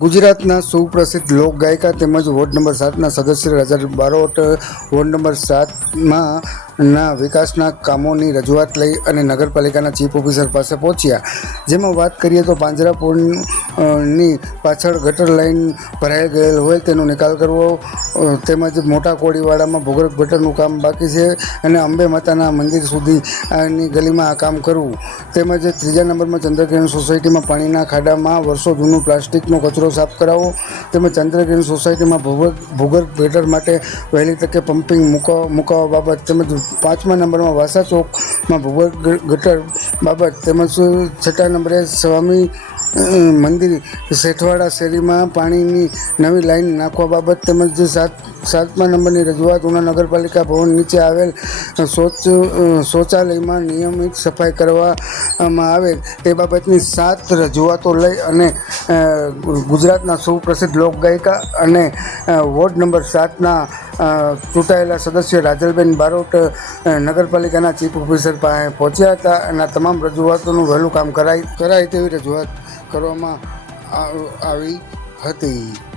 ગુજરાતના સુપ્રસિદ્ધ લોકગાયિકા તેમજ વોર્ડ નંબર 7ના સદસ્ય રાજલ બારોટ વોર્ડ નંબર 7માં ના વિકાસના કામોની રજૂઆત લઈ અને નગરપાલિકાના ચીફ ઓફિસર પાસે પહોંચ્યા, જેમાં વાત કરીએ તો પાંજરાપોળની પાછળ ગટર લાઇન ભરાઈ ગયેલ હોય તેનો નિકાલ કરવો, તેમજ મોટા કોળીવાડામાં ભૂગર્ભ ગટરનું કામ બાકી છે અને અંબે માતાના મંદિર સુધીની ગલીમાં આ કામ કરવું, તેમજ 3જા નંબરમાં ચંદ્રકિરણ સોસાયટીમાં પાણીના ખાડામાં વર્ષો જૂનું પ્લાસ્ટિકનો કચરો સાફ કરાવો, તેમજ ચંદ્રકિરણ સોસાયટીમાં ભૂગર્ભ ગટર માટે વહેલી તકે પમ્પિંગ મૂકવા બાબત, તેમજ 5મા નંબરમાં વાસા ચોકમાં ભૂગર્ભ ગટર બાબત, તેમજ 6ઠા નંબરે સ્વામી મંદિર શેઠવાડા શેરીમાં પાણીની નવી લાઈન નાખવા બાબત, તેમજ 7મા નંબરની રજૂઆતોના નગરપાલિકા ભવન નીચે આવેલ શૌચાલયમાં નિયમિત સફાઈ કરવામાં આવે તે બાબતની 7 રજૂઆતો લઈ અને ગુજરાતના સુપ્રસિદ્ધ લોકગાયિકા અને વોર્ડ નંબર 7ના ચૂંટાયેલા સદસ્ય રાજલબેન બારોટ નગરપાલિકાના ચીફ ઓફિસર પાસે પહોંચ્યા હતા અને તમામ રજૂઆતોનું વહેલું કામ કરાય તેવી રજૂઆત કરવામાં આવી હતી.